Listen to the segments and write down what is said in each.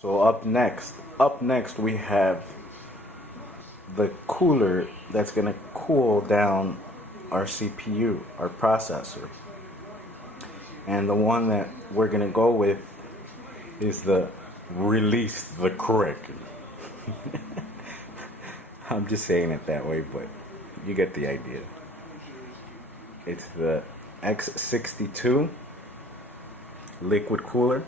So up next we have the cooler that's going to cool down our CPU, our processor. And the one that we're going to go with is the Release the Kraken. I'm just saying it that way, but you get the idea. It's the X62 liquid cooler.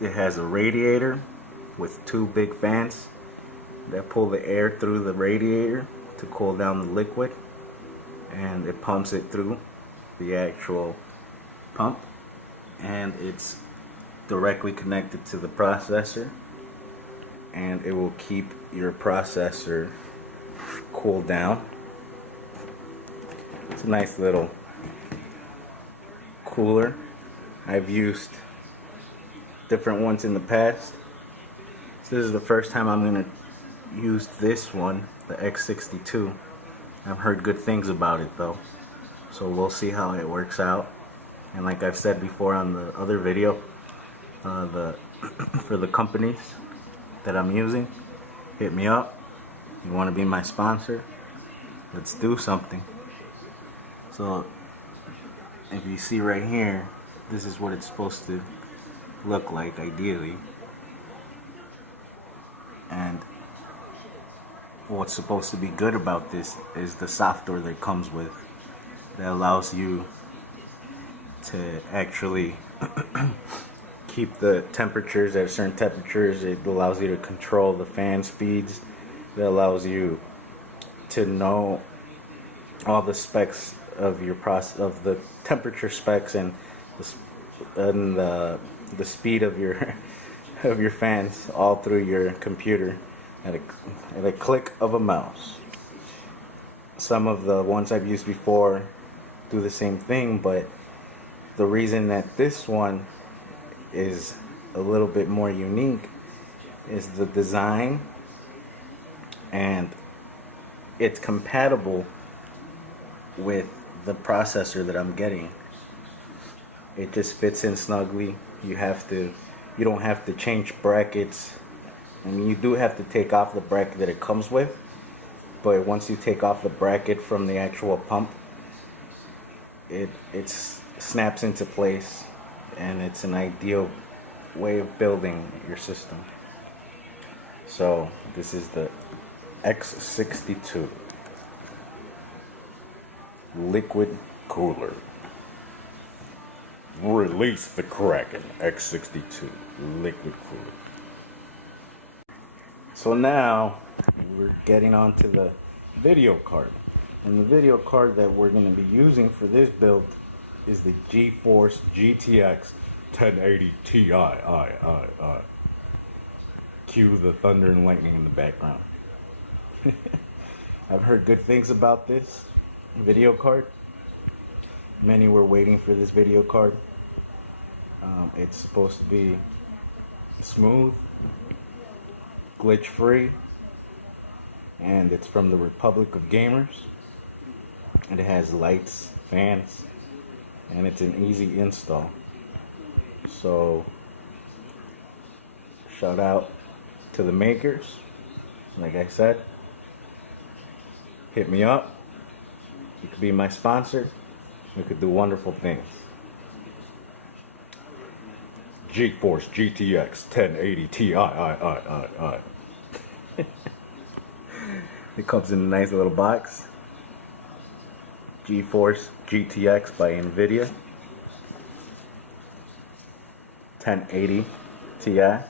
It has a radiator with two big fans that pull the air through the radiator to cool down the liquid, and it pumps it through the actual pump, and it's directly connected to the processor, and it will keep your processor cooled down. It's a nice little cooler. I've used different ones in the past. So this is the first time I'm going to use this one, the X62. I've heard good things about it though, so we'll see how it works out. And like I've said before on the other video, for the companies that I'm using, hit me up. You want to be my sponsor? Let's do something. So if you see right here, this is what it's supposed to look like ideally. And what's supposed to be good about this is the software that comes with, that allows you to actually keep the temperatures at certain temperatures. It allows you to control the fan speeds. It allows you to know all the specs of your process, of the temperature specs, and the speed of your of your fans, all through your computer at a click of a mouse. Some of the ones I've used before do the same thing, but the reason that this one is a little bit more unique is the design, and it's compatible with the processor that I'm getting. It just fits in snugly. You don't have to change brackets. I mean, you do have to take off the bracket that it comes with, but once you take off the bracket from the actual pump, it snaps into place, and it's an ideal way of building your system. So this is the X62 liquid cooler. Release the Kraken. X62 liquid cooler. So now we're getting on to the video card. And the video card that we're going to be using for this build is the GeForce GTX 1080 Ti. Cue the thunder and lightning in the background. I've heard good things about this video card. Many were waiting for this video card. It's supposed to be smooth, glitch free, and it's from the Republic of Gamers, and it has lights, fans, and it's an easy install. So shout out to the makers. Like I said, hit me up. You could be my sponsor. We could do wonderful things. GeForce GTX 1080 Ti. It comes in a nice little box. GeForce GTX by NVIDIA 1080 Ti.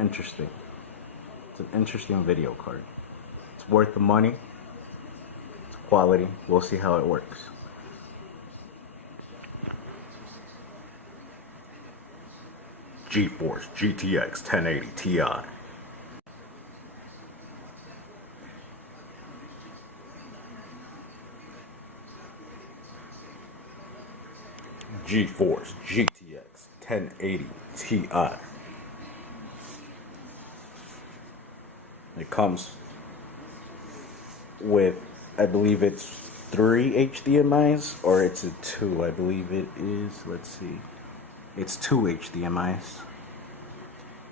Interesting. It's an interesting video card. It's worth the money. It's quality. We'll see how it works. GeForce GTX 1080 Ti. GeForce GTX 1080 Ti. It comes with, I believe it's 3 HDMIs, or it's a 2. I believe it is, let's see, it's 2 HDMIs.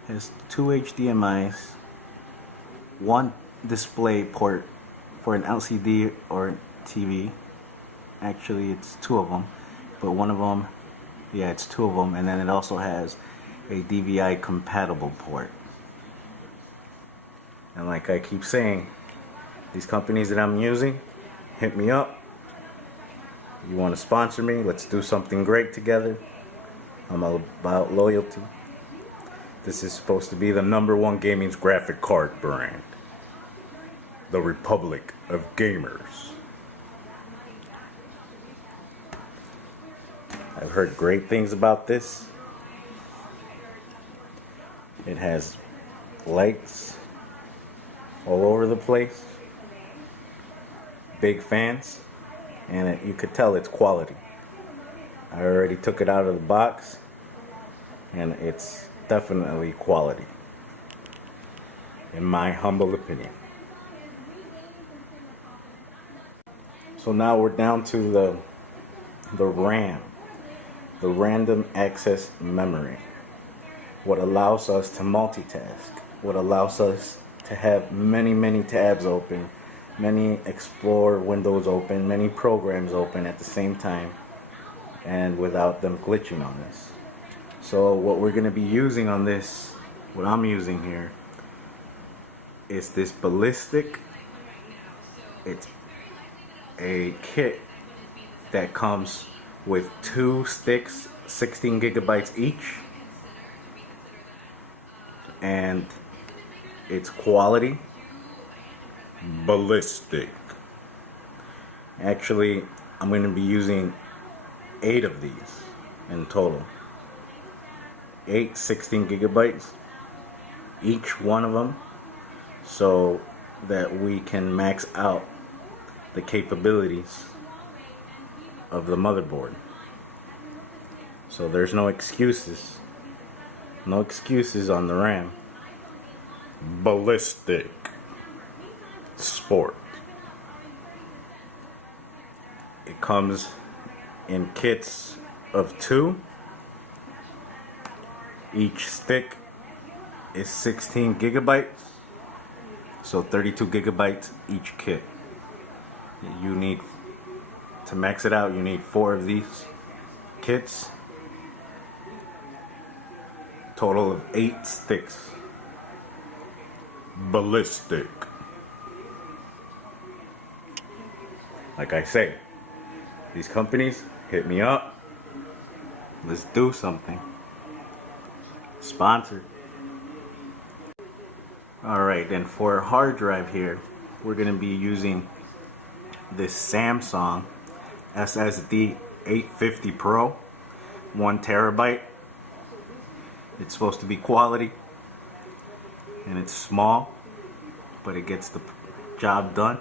It has 2 HDMIs, one display port for an LCD or TV. Actually, it's 2 of them, but one of them, yeah, it's 2 of them, and then it also has a DVI compatible port. And like I keep saying, these companies that I'm using, hit me up. You want to sponsor me? Let's do something great together. I'm all about loyalty. This is supposed to be the #1 gaming graphic card brand. The Republic of Gamers. I've heard great things about this. It has lights all over the place. Big fans. And you could tell it's quality. I already took it out of the box. And it's definitely quality. In my humble opinion. So now we're down to the RAM. The random access memory. What allows us to multitask. What allows us to have many tabs open, many explore windows open, many programs open at the same time, and without them glitching on us. So what we're going to be using on this, what I'm using here, is this Ballistic. It's a kit that comes with 2 sticks, 16 gigabytes each, and it's quality. Ballistic. Actually, I'm going to be using 8 of these in total. 8 16 gigabytes each one of them, so that we can max out the capabilities of the motherboard. So there's no excuses. No excuses on the RAM. Ballistic Sport. It comes in kits of 2. Each stick is 16 gigabytes. So 32 gigabytes each kit. You need, to max it out, you need 4 of these kits. Total of 8 sticks. Ballistic. Like I say, these companies, hit me up. Let's do something. Sponsored. Alright, then for a hard drive here, we're going to be using this Samsung SSD 850 Pro, 1 terabyte. It's supposed to be quality, and it's small, but it gets the job done.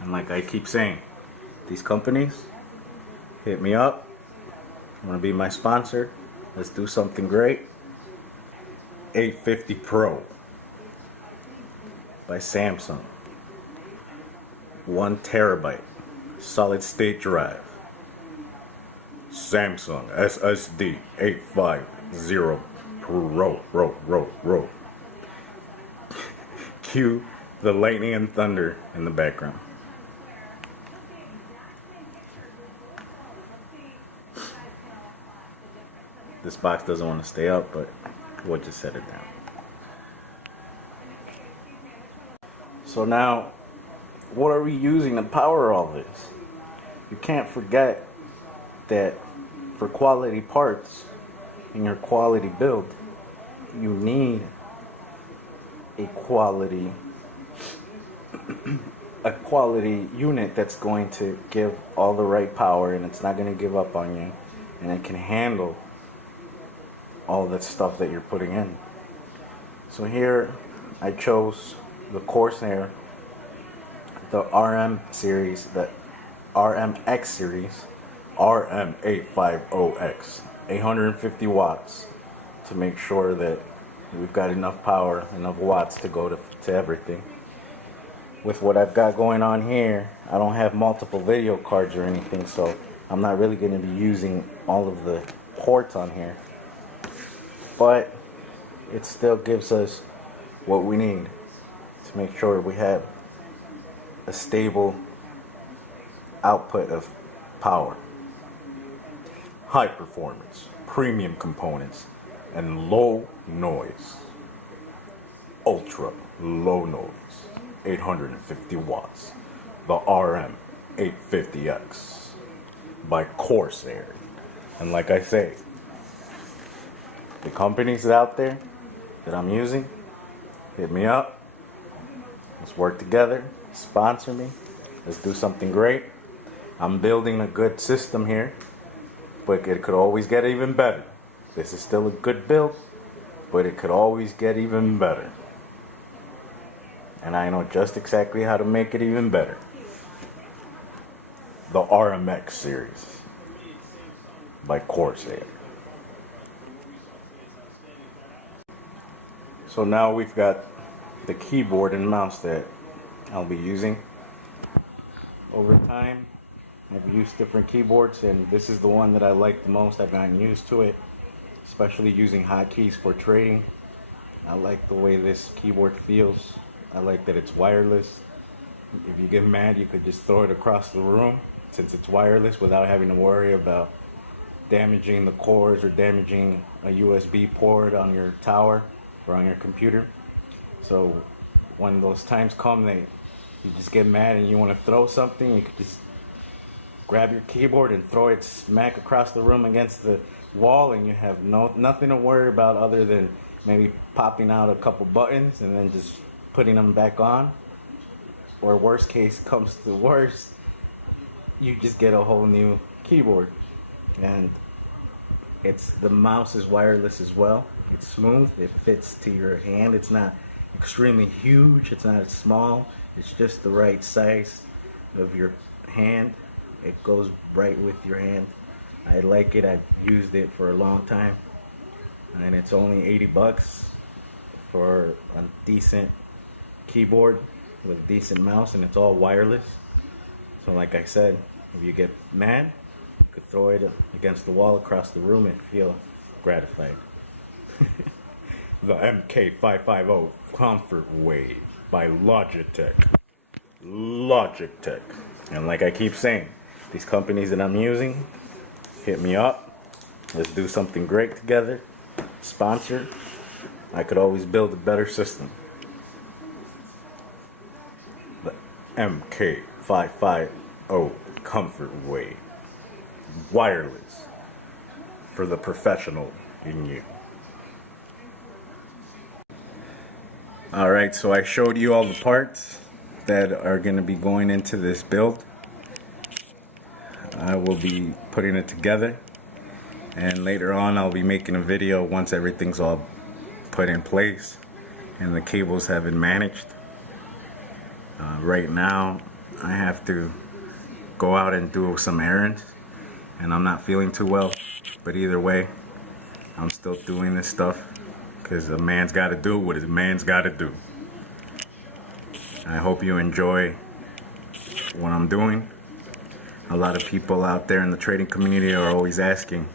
And like I keep saying, these companies, hit me up. Want to be my sponsor? Let's do something great. 850 Pro by Samsung. 1 terabyte solid state drive. Samsung SSD 850 Pro. Cue the lightning and thunder in the background. This box doesn't want to stay up, but we'll just set it down. So now, what are we using to power all this? You can't forget that for quality parts in your quality build, you need a quality unit that's going to give all the right power, and it's not going to give up on you, and it can handle all that stuff that you're putting in. So here I chose the Corsair, the RM series, the RMX series, RM850X, 850 watts, to make sure that we've got enough power, enough watts to go to everything. with what I've got going on here, I don't have multiple video cards or anything, so I'm not really going to be using all of the ports on here. But it still gives us what we need to make sure we have a stable output of power. High performance, premium components, and low noise. Ultra low noise, 850 watts. The RM850X by Corsair. And like I say, the companies out there that I'm using, hit me up. Let's work together. Sponsor me. Let's do something great. I'm building a good system here, but it could always get even better. This is still a good build, but it could always get even better. And I know just exactly how to make it even better. The RMX series by Corsair. So now we've got the keyboard and mouse that I'll be using. Over time, I've used different keyboards, and this is the one that I like the most. I've gotten used to it, especially using hotkeys for trading. I like the way this keyboard feels. I like that it's wireless. If you get mad, you could just throw it across the room since it's wireless without having to worry about damaging the cords or damaging a USB port on your tower or on your computer. So when those times come, you just get mad and you want to throw something, you could just grab your keyboard and throw it smack across the room against the wall, and you have nothing to worry about other than maybe popping out a couple buttons and then just putting them back on. Or worst case comes to worst, you just get a whole new keyboard. And the mouse is wireless as well. It's smooth, it fits to your hand. It's not extremely huge, it's not small, it's just the right size of your hand. It goes right with your hand. I like it. I've used it for a long time, and it's only $80 for a decent keyboard with a decent mouse, and it's all wireless. So like I said, if you get mad, you could throw it against the wall across the room and feel gratified. The MK550 Comfort Wave by Logitech. Logitech. And like I keep saying, these companies that I'm using, hit me up. Let's do something great together. Sponsor. I could always build a better system. The MK550 Comfort Wave. Wireless. For the professional in you. Alright, so I showed you all the parts that are going to be going into this build. I will be putting it together, and later on I'll be making a video once everything's all put in place and the cables have been managed. Right now I have to go out and do some errands, and I'm not feeling too well, but either way I'm still doing this stuff because a man's got to do what a man's got to do. I hope you enjoy what I'm doing. A lot of people out there in the trading community are always asking,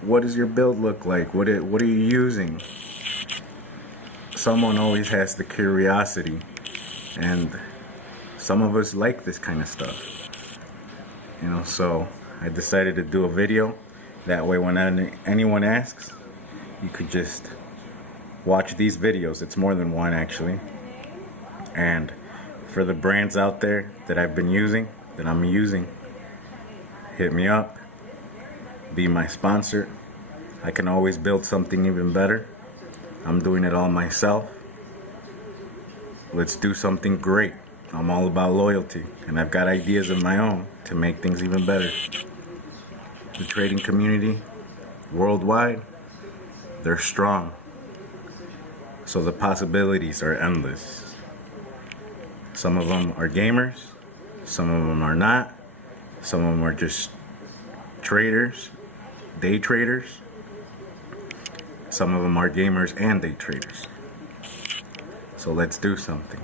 what does your build look like? What are you using? Someone always has the curiosity, and some of us like this kind of stuff. You know, so I decided to do a video. That way when anyone asks, you could just watch these videos. It's more than one actually. And for the brands out there that I've been using, that I'm using, hit me up, be my sponsor. I can always build something even better. I'm doing it all myself. Let's do something great. I'm all about loyalty, and I've got ideas of my own to make things even better. The trading community worldwide, they're strong, so the possibilities are endless. Some of them are gamers, some of them are not, some of them are just traders, day traders, some of them are gamers and day traders. So let's do something.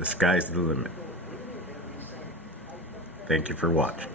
The sky's the limit. Thank you for watching.